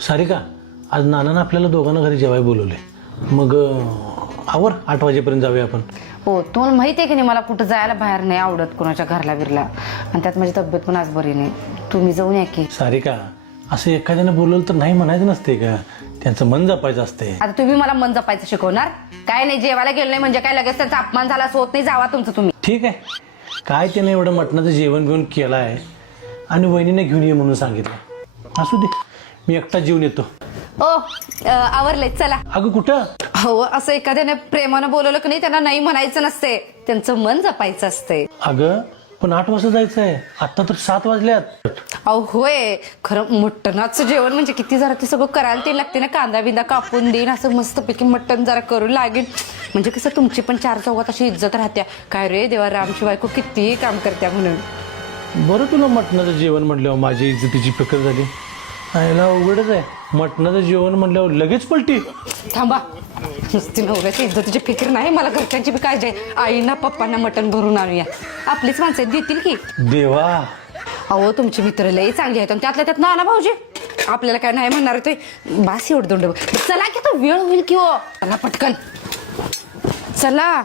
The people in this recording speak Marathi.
सारिका, आज नानानं आपल्याला दोघांना घरी जेवायला बोलवले. मग आवर 8 वाजेपर्यंत जाऊया आपण. हो, तुम्हाला माहिती आहे की नाही मला कुठं जायला बाहेर नाही आवडत कोणाच्या घरला बिरला, आणि त्यात माझी तब्येत पण आज बरी नाही. तुम्ही जाऊन या की. सारिका, असं एखाद्याने बोलवलं तर नाही म्हणायचं नसते का? त्यांचं मन जपायचं असते. आता तुम्ही मला मन जपायचं शिकवणार? काय नाही, जेवायला गेलं नाही म्हणजे काय लगेच त्यांचा अपमान झाला असं होत नाही. जावा तुमचं तुम्ही. ठीक आहे, काय त्याने एवढं मटणाचं जेवण घेऊन केलं आहे आणि वहिनीने घेऊन ये म्हणून सांगितलं. असू दे, मी एकटा जेवून येतो. आवरले, चला. अगं कुठं? हो, असं एखाद्याने प्रेमानं बोलवलं की नाही त्यांना नाही म्हणायचं नसते, त्यांचं मन जपायचं असते. अगं पण 8 वाजता जायचं आहे, आता तर 7 वाजल्यात. अहो होय, खरं मटणाचं जेवण म्हणजे किती जरा ते सगळं करायला ते लागते ना, कांदा बिंदा कापून देईन असं मस्तपैकी मटण जरा करू लागेल म्हणजे कसं तुमची पण 4 चौघात अशी इज्जत राहत्या. काय रे देवा, रामची बायको कितीही काम करत्या म्हणून. बरं, तुला मटणाचं जेवण म्हटल्यावर माझी इज्जतीची फिकर झाली. याला अवघडच आहे, मटणाचं जेवण म्हटल्यावर लगेच पलटी. थांबा, नुसती नवऱ्याची इज्जतीची फिकीर नाही, मला घरच्यांची बी काळजी आहे. आईना पप्पांना मटण भरून आणूया, आपलीच माणसं देतील की. देवा, अहो तुमची मित्र लई चांगली आहेत, त्यातल्या त्यात नाना भाऊजी आपल्याला काय नाही म्हणणार ते. बास एवढं दोंड. चला की तो वेळ होईल की हो, चला पटकन चला.